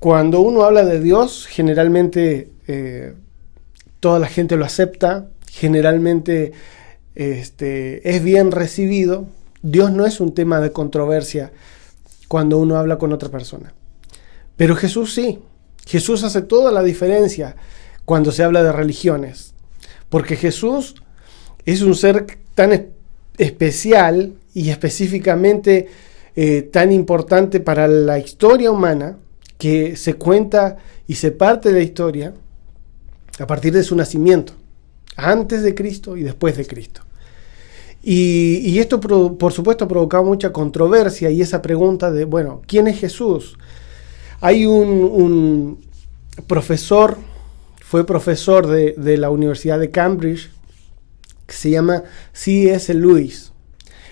Cuando uno habla de Dios, generalmente toda la gente lo acepta, generalmente es bien recibido. Dios no es un tema de controversia cuando uno habla con otra persona. Pero Jesús sí. Jesús hace toda la diferencia cuando se habla de religiones. Porque Jesús es un ser tan especial y específicamente tan importante para la historia humana, que se cuenta y se parte de la historia a partir de su nacimiento, antes de Cristo y después de Cristo. Y esto, por supuesto, ha provocado mucha controversia, y esa pregunta de, bueno, ¿quién es Jesús? Hay un profesor, fue profesor de la Universidad de Cambridge, que se llama C.S. Lewis.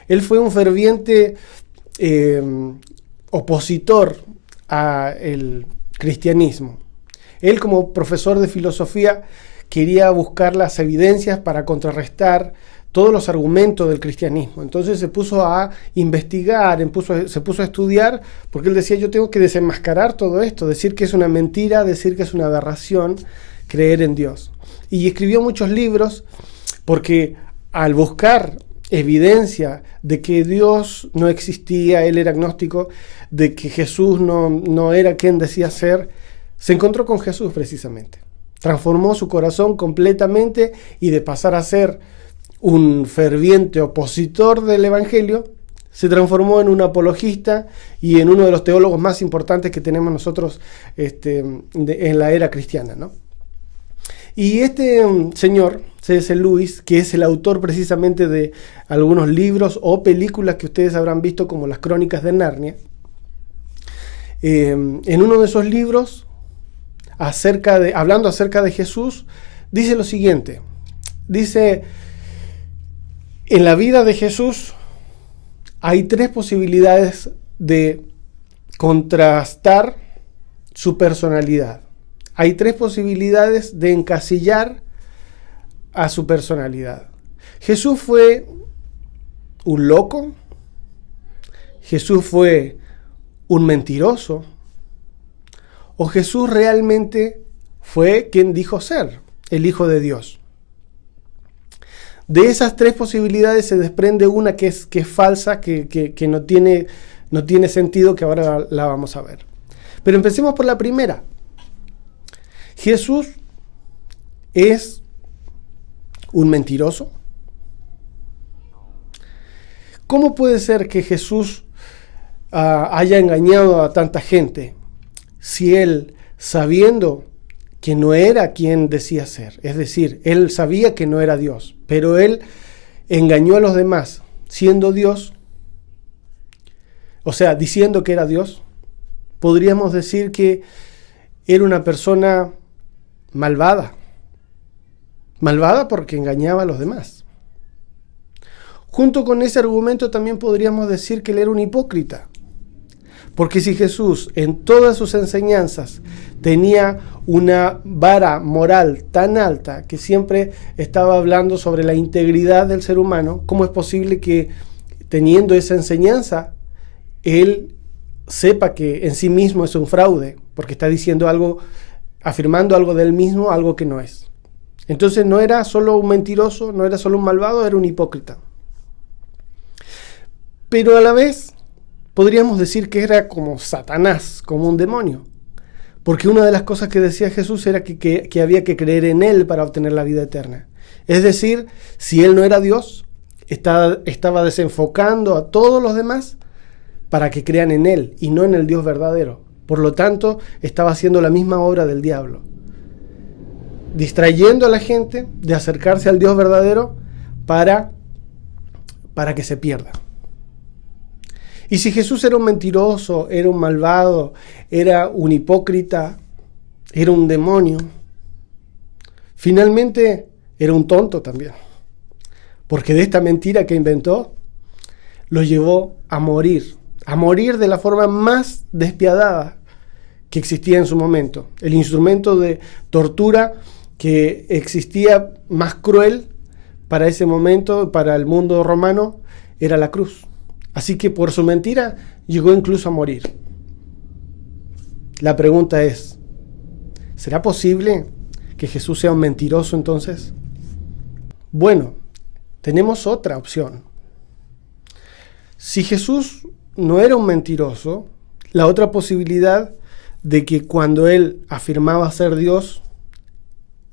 Él fue un ferviente opositor al cristianismo. Él, como profesor de filosofía, quería buscar las evidencias para contrarrestar todos los argumentos del cristianismo. Entonces se puso a investigar, se puso a estudiar, porque él decía, yo tengo que desenmascarar todo esto, decir que es una mentira, decir que es una aberración, creer en Dios. Y escribió muchos libros, porque al buscar evidencia de que Dios no existía, él era agnóstico, de que Jesús no era quien decía ser, se encontró con Jesús precisamente. Transformó su corazón completamente, y de pasar a ser un ferviente opositor del Evangelio, se transformó en un apologista y en uno de los teólogos más importantes que tenemos nosotros en la era cristiana, ¿no? Y este señor, C.S. Lewis, que es el autor precisamente de algunos libros o películas que ustedes habrán visto, como las Crónicas de Narnia, en uno de esos libros, hablando acerca de Jesús, dice lo siguiente. Dice, en la vida de Jesús hay tres posibilidades de contrastar su personalidad. Hay tres posibilidades de encasillar a su personalidad. Jesús fue un loco, Jesús fue un mentiroso, o Jesús realmente fue quien dijo ser, el Hijo de Dios. De esas tres posibilidades se desprende una que es falsa, que no tiene sentido, que ahora la vamos a ver. Pero empecemos por la primera. Jesús es un mentiroso. ¿Cómo puede ser que Jesús haya engañado a tanta gente si él, sabiendo que no era quien decía ser, es decir, él sabía que no era Dios, pero él engañó a los demás siendo Dios, o sea, diciendo que era Dios? Podríamos decir que era una persona malvada porque engañaba a los demás. Junto con ese argumento también podríamos decir que él era un hipócrita, porque si Jesús en todas sus enseñanzas tenía una vara moral tan alta, que siempre estaba hablando sobre la integridad del ser humano, ¿cómo es posible que, teniendo esa enseñanza, él sepa que en sí mismo es un fraude, porque está diciendo algo, afirmando algo de él mismo, algo que no es? Entonces no era solo un mentiroso, no era solo un malvado, era un hipócrita. Pero a la vez podríamos decir que era como Satanás, como un demonio, porque una de las cosas que decía Jesús era que había que creer en él para obtener la vida eterna. Es decir, si él no era Dios, estaba desenfocando a todos los demás para que crean en él y no en el Dios verdadero. Por lo tanto, estaba haciendo la misma obra del diablo, distrayendo a la gente de acercarse al Dios verdadero para que se pierda. Y si Jesús era un mentiroso, era un malvado, era un hipócrita, era un demonio, finalmente era un tonto también, porque de esta mentira que inventó lo llevó a morir de la forma más despiadada que existía en su momento. El instrumento de tortura que existía más cruel para ese momento, para el mundo romano, era la cruz. Así que por su mentira llegó incluso a morir. La pregunta es, ¿será posible que Jesús sea un mentiroso entonces? Bueno, tenemos otra opción. Si Jesús no era un mentiroso, la otra posibilidad de que cuando él afirmaba ser Dios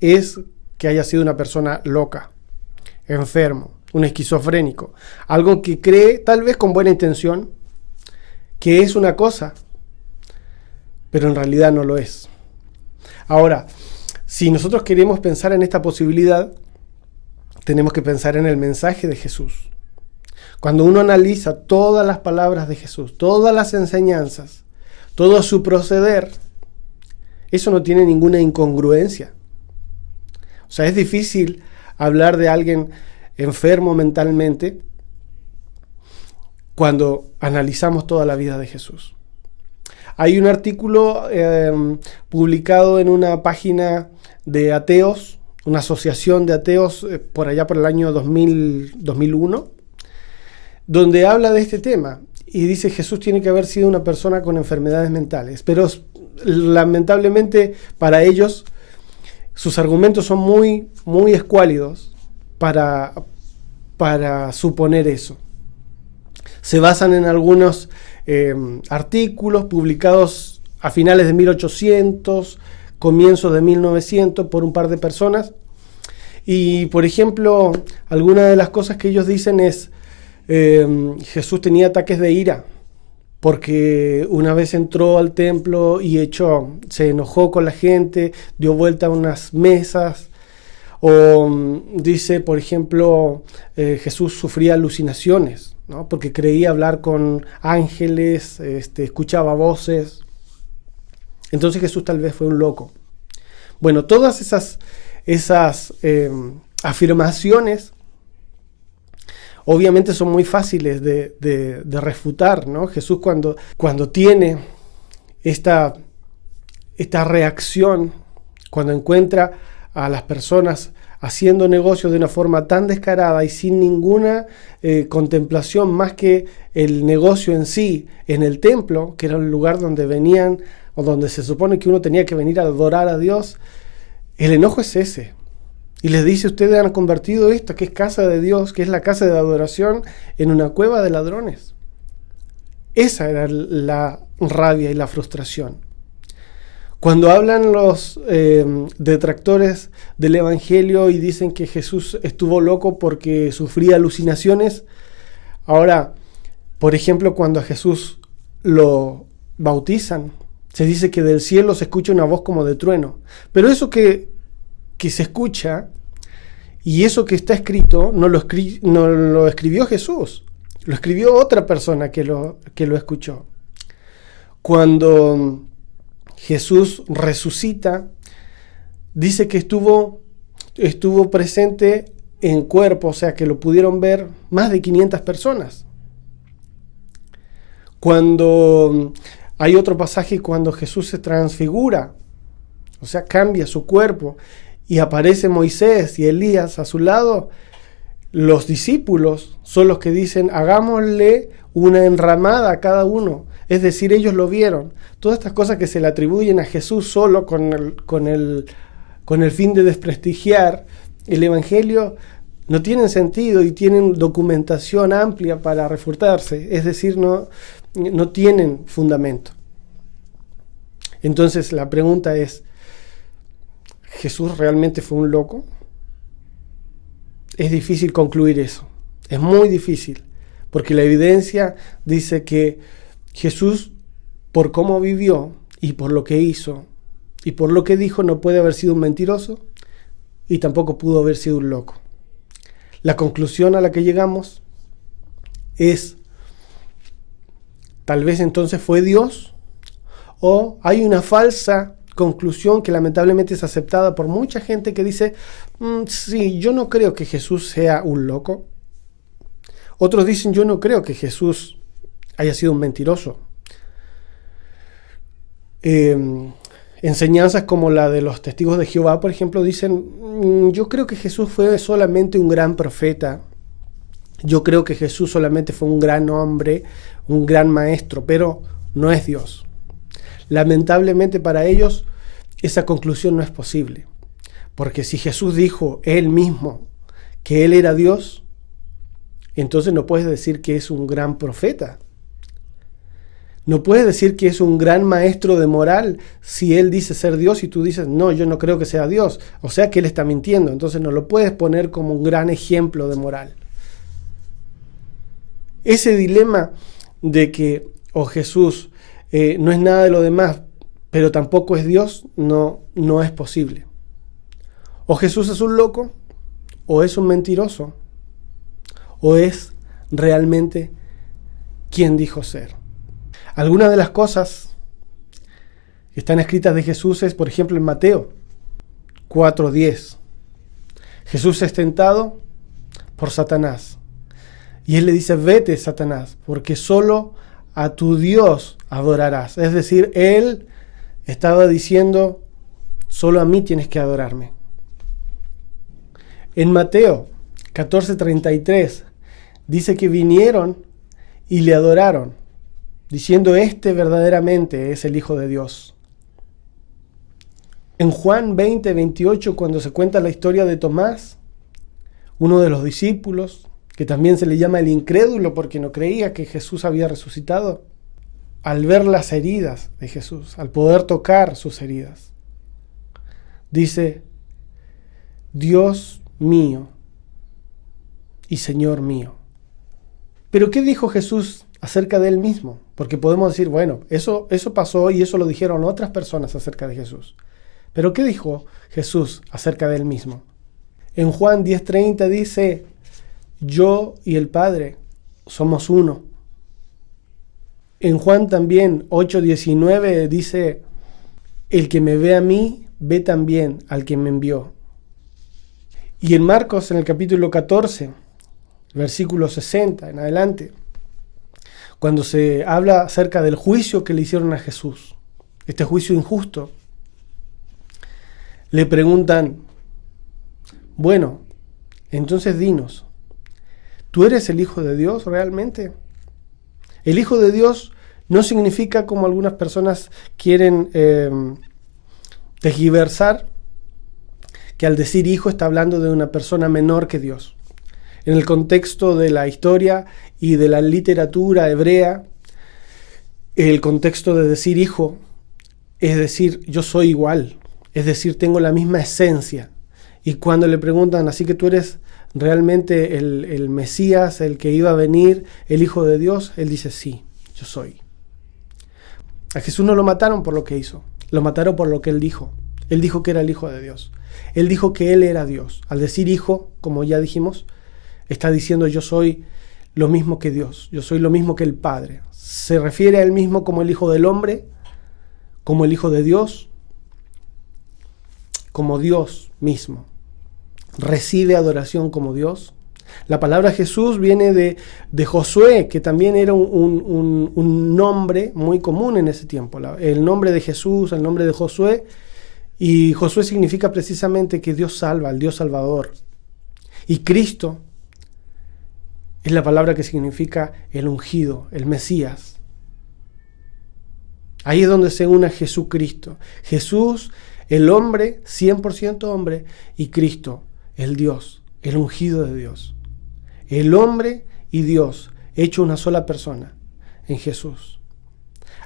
es que haya sido una persona loca, enfermo, un esquizofrénico, algo que cree, tal vez con buena intención, que es una cosa, pero en realidad no lo es. Ahora, si nosotros queremos pensar en esta posibilidad, tenemos que pensar en el mensaje de Jesús. Cuando uno analiza todas las palabras de Jesús, todas las enseñanzas, todo su proceder, eso no tiene ninguna incongruencia. O sea, es difícil hablar de alguien enfermo mentalmente cuando analizamos toda la vida de Jesús. Hay un artículo publicado en una página de ateos, una asociación de ateos por allá por el año 2001, donde habla de este tema y dice Jesús tiene que haber sido una persona con enfermedades mentales, pero lamentablemente para ellos sus argumentos son muy, muy escuálidos para suponer eso. Se basan en algunos artículos publicados a finales de 1800, comienzos de 1900 por un par de personas. Y, por ejemplo, alguna de las cosas que ellos dicen es Jesús tenía ataques de ira porque una vez entró al templo y se enojó con la gente, dio vuelta a unas mesas. O dice, por ejemplo, Jesús sufría alucinaciones, ¿no? Porque creía hablar con ángeles, escuchaba voces. Entonces Jesús tal vez fue un loco. Bueno, todas esas afirmaciones obviamente son muy fáciles de refutar, ¿no? Jesús cuando tiene esta reacción, cuando encuentra a las personas haciendo negocios de una forma tan descarada y sin ninguna contemplación más que el negocio en sí, en el templo, que era el lugar donde venían o donde se supone que uno tenía que venir a adorar a Dios, el enojo es ese. Y les dice, ustedes han convertido esto, que es casa de Dios, que es la casa de adoración, en una cueva de ladrones. Esa era la rabia y la frustración. Cuando hablan los detractores del Evangelio y dicen que Jesús estuvo loco porque sufría alucinaciones, ahora, por ejemplo, cuando a Jesús lo bautizan, se dice que del cielo se escucha una voz como de trueno. Pero eso que se escucha y eso que está escrito no lo escribió Jesús, lo escribió otra persona que lo escuchó. Cuando Jesús resucita, dice que estuvo presente en cuerpo, o sea que lo pudieron ver más de 500 personas. Cuando hay otro pasaje cuando Jesús se transfigura, o sea, cambia su cuerpo y aparece Moisés y Elías a su lado, los discípulos son los que dicen, hagámosle una enramada a cada uno. Es decir, ellos lo vieron. Todas estas cosas que se le atribuyen a Jesús solo con el fin de desprestigiar el Evangelio no tienen sentido y tienen documentación amplia para refutarse. Es decir, no tienen fundamento. Entonces la pregunta es, ¿Jesús realmente fue un loco? Es difícil concluir eso. Es muy difícil, porque la evidencia dice que Jesús, por cómo vivió y por lo que hizo y por lo que dijo, no puede haber sido un mentiroso y tampoco pudo haber sido un loco. La conclusión a la que llegamos es, tal vez entonces fue Dios, o hay una falsa conclusión que lamentablemente es aceptada por mucha gente que dice, sí, yo no creo que Jesús sea un loco. Otros dicen, yo no creo que Jesús haya sido un mentiroso. Enseñanzas como la de los testigos de Jehová, por ejemplo, dicen, yo creo que Jesús fue solamente un gran profeta. Yo creo que Jesús solamente fue un gran hombre, un gran maestro, pero no es Dios. Lamentablemente para ellos esa conclusión no es posible. Porque si Jesús dijo él mismo que él era Dios, entonces no puedes decir que es un gran profeta. No puedes decir que es un gran maestro de moral si él dice ser Dios y tú dices, no, yo no creo que sea Dios. O sea que él está mintiendo. Entonces no lo puedes poner como un gran ejemplo de moral. Ese dilema de que Jesús no es nada de lo demás, pero tampoco es Dios, no es posible. O Jesús es un loco, o es un mentiroso, o es realmente quien dijo ser. Algunas de las cosas que están escritas de Jesús es, por ejemplo, en Mateo 4:10. Jesús es tentado por Satanás. Y él le dice, vete, Satanás, porque solo a tu Dios adorarás. Es decir, él estaba diciendo, solo a mí tienes que adorarme. En Mateo 14:33 dice que vinieron y le adoraron, diciendo, este verdaderamente es el Hijo de Dios. En Juan 20:28, cuando se cuenta la historia de Tomás, uno de los discípulos, que también se le llama el incrédulo porque no creía que Jesús había resucitado, al ver las heridas de Jesús, al poder tocar sus heridas, dice, Dios mío y Señor mío. Pero ¿qué dijo Jesús acerca de él mismo? Porque podemos decir, bueno, eso pasó y eso lo dijeron otras personas acerca de Jesús. Pero ¿qué dijo Jesús acerca de él mismo? En Juan 10:30 dice, yo y el Padre somos uno. En Juan también 8:19 dice, el que me ve a mí, ve también al que me envió. Y en Marcos, en el capítulo 14, versículo 60 en adelante, cuando se habla acerca del juicio que le hicieron a Jesús, este juicio injusto, le preguntan, bueno, entonces dinos, ¿tú eres el Hijo de Dios realmente? El Hijo de Dios no significa, como algunas personas quieren tergiversar, que al decir hijo está hablando de una persona menor que Dios. En el contexto de la historia y de la literatura hebrea, el contexto de decir hijo es decir, yo soy igual, es decir, tengo la misma esencia. Y cuando le preguntan, así que tú eres realmente el Mesías, el que iba a venir, el Hijo de Dios, él dice, sí, yo soy. A Jesús no lo mataron por lo que hizo, lo mataron por lo que él dijo. Él dijo que era el Hijo de Dios. Él dijo que él era Dios. Al decir hijo, como ya dijimos, está diciendo yo soy lo mismo que Dios, yo soy lo mismo que el Padre. Se refiere a él mismo como el Hijo del Hombre, como el Hijo de Dios, como Dios mismo. Recibe adoración como Dios. La palabra Jesús viene de Josué, que también era un nombre muy común en ese tiempo. El nombre de Jesús, el nombre de Josué. Y Josué significa precisamente que Dios salva, el Dios salvador. Y Cristo es la palabra que significa el ungido, el Mesías. Ahí es donde se une Jesucristo. Jesús, el hombre, 100% hombre, y Cristo, el Dios, el ungido de Dios. El hombre y Dios, hecho una sola persona en Jesús.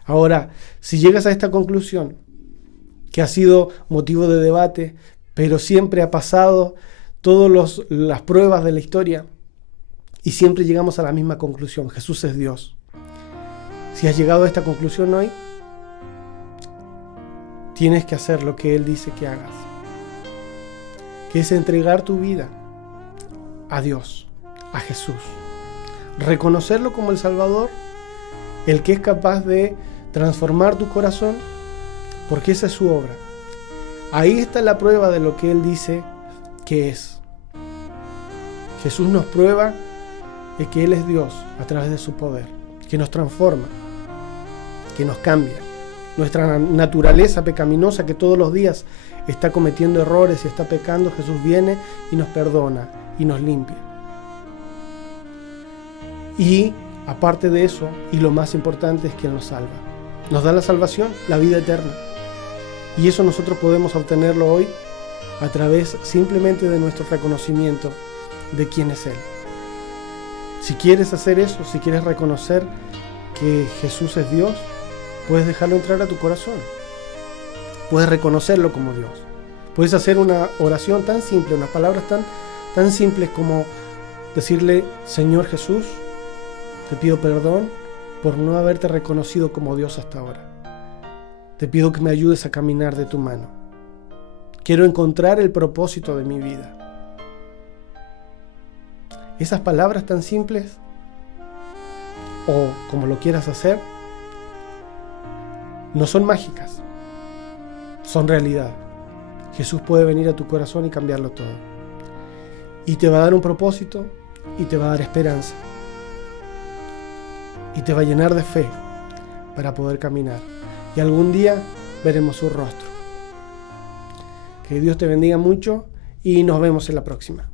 Ahora, si llegas a esta conclusión, que ha sido motivo de debate, pero siempre ha pasado todas las pruebas de la historia y siempre llegamos a la misma conclusión, Jesús es Dios. Si has llegado a esta conclusión hoy, tienes que hacer lo que Él dice que hagas, que es entregar tu vida a Dios, a Jesús, reconocerlo como el Salvador, el que es capaz de transformar tu corazón, porque esa es su obra. Ahí está la prueba de lo que Él dice que es. Jesús nos prueba de que Él es Dios a través de su poder, que nos transforma, que nos cambia. Nuestra naturaleza pecaminosa que todos los días está cometiendo errores y está pecando, Jesús viene y nos perdona y nos limpia. Y aparte de eso, y lo más importante es que Él nos salva. nos da la salvación, la vida eterna. Y eso nosotros podemos obtenerlo hoy a través simplemente de nuestro reconocimiento de quién es Él. Si quieres hacer eso, si quieres reconocer que Jesús es Dios, puedes dejarlo entrar a tu corazón. Puedes reconocerlo como Dios. Puedes hacer una oración tan simple, unas palabras tan simples como decirle: Señor Jesús, te pido perdón por no haberte reconocido como Dios hasta ahora. Te pido que me ayudes a caminar de tu mano. Quiero encontrar el propósito de mi vida. Esas palabras tan simples, o como lo quieras hacer, no son mágicas, son realidad. Jesús puede venir a tu corazón y cambiarlo todo. Y te va a dar un propósito, y te va a dar esperanza. Y te va a llenar de fe para poder caminar. Y algún día veremos su rostro. Que Dios te bendiga mucho y nos vemos en la próxima.